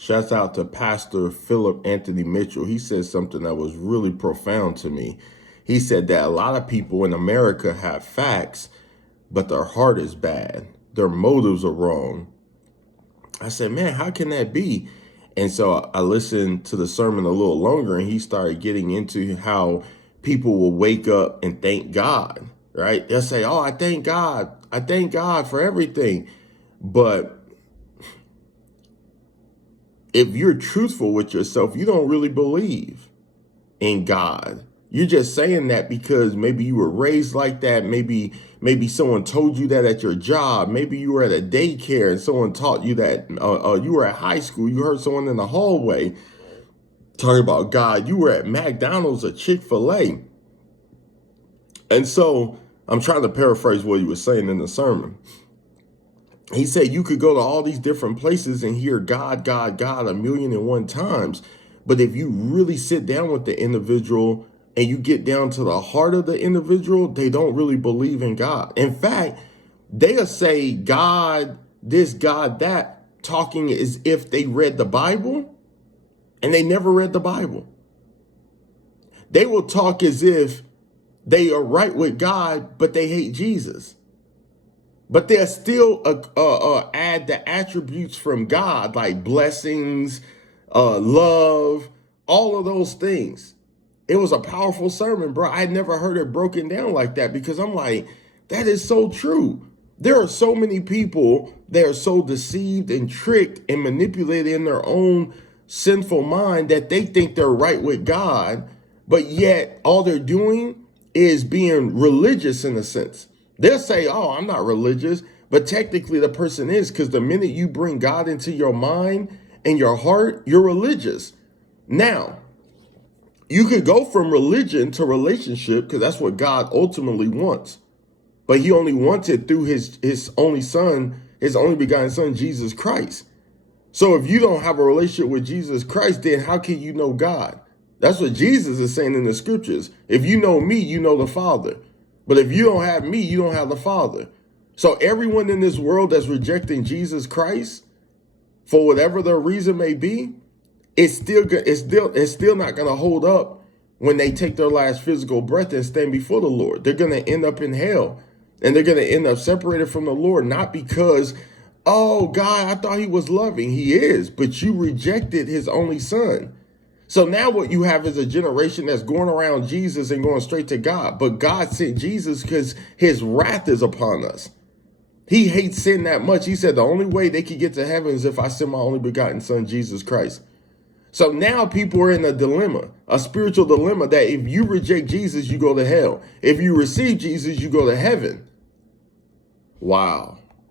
Shouts out to Pastor Philip Anthony Mitchell. He said something that was really profound to me. He said that a lot of people in America have facts, but their heart is bad. Their motives are wrong. I said, man, how can that be? And so I listened to the sermon a little longer, and he started getting into how people will wake up and thank God, right? They'll say, oh, I thank God. I thank God for everything. But if you're truthful with yourself, you don't really believe in God. You're just saying that because maybe you were raised like that. Maybe someone told you that at your job. Maybe you were at a daycare and someone taught you that. You were at high school. You heard someone in the hallway talking about God. You were at McDonald's or Chick-fil-A. And so I'm trying to paraphrase what he was saying in the sermon. He said you could go to all these different places and hear God, God, God 1,000,001 times. But if you really sit down with the individual and you get down to the heart of the individual, they don't really believe in God. In fact, they'll say God, this, God, that, talking as if they read the Bible, and they never read the Bible. They will talk as if they are right with God, but they hate Jesus. But they'll still add the attributes from God, like blessings, love, all of those things. It was a powerful sermon, bro. I never heard it broken down like that, because I'm like, that is so true. There are so many people that are so deceived and tricked and manipulated in their own sinful mind that they think they're right with God, but yet all they're doing is being religious in a sense. They'll say, oh, I'm not religious, but technically the person is, because the minute you bring God into your mind and your heart, you're religious. Now, you could go from religion to relationship, because that's what God ultimately wants. But he only wants it through his only son, his only begotten son, Jesus Christ. So if you don't have a relationship with Jesus Christ, then how can you know God? That's what Jesus is saying in the scriptures. If you know me, you know the Father. But if you don't have me, you don't have the Father. So everyone in this world that's rejecting Jesus Christ, for whatever their reason may be, it's still not going to hold up when they take their last physical breath and stand before the Lord. They're going to end up in hell, and they're going to end up separated from the Lord, not because, oh, God, I thought he was loving. He is, but you rejected his only son. So now what you have is a generation that's going around Jesus and going straight to God. But God sent Jesus because his wrath is upon us. He hates sin that much. He said the only way they could get to heaven is if I send my only begotten son, Jesus Christ. So now people are in a dilemma, a spiritual dilemma, that if you reject Jesus, you go to hell. If you receive Jesus, you go to heaven. Wow.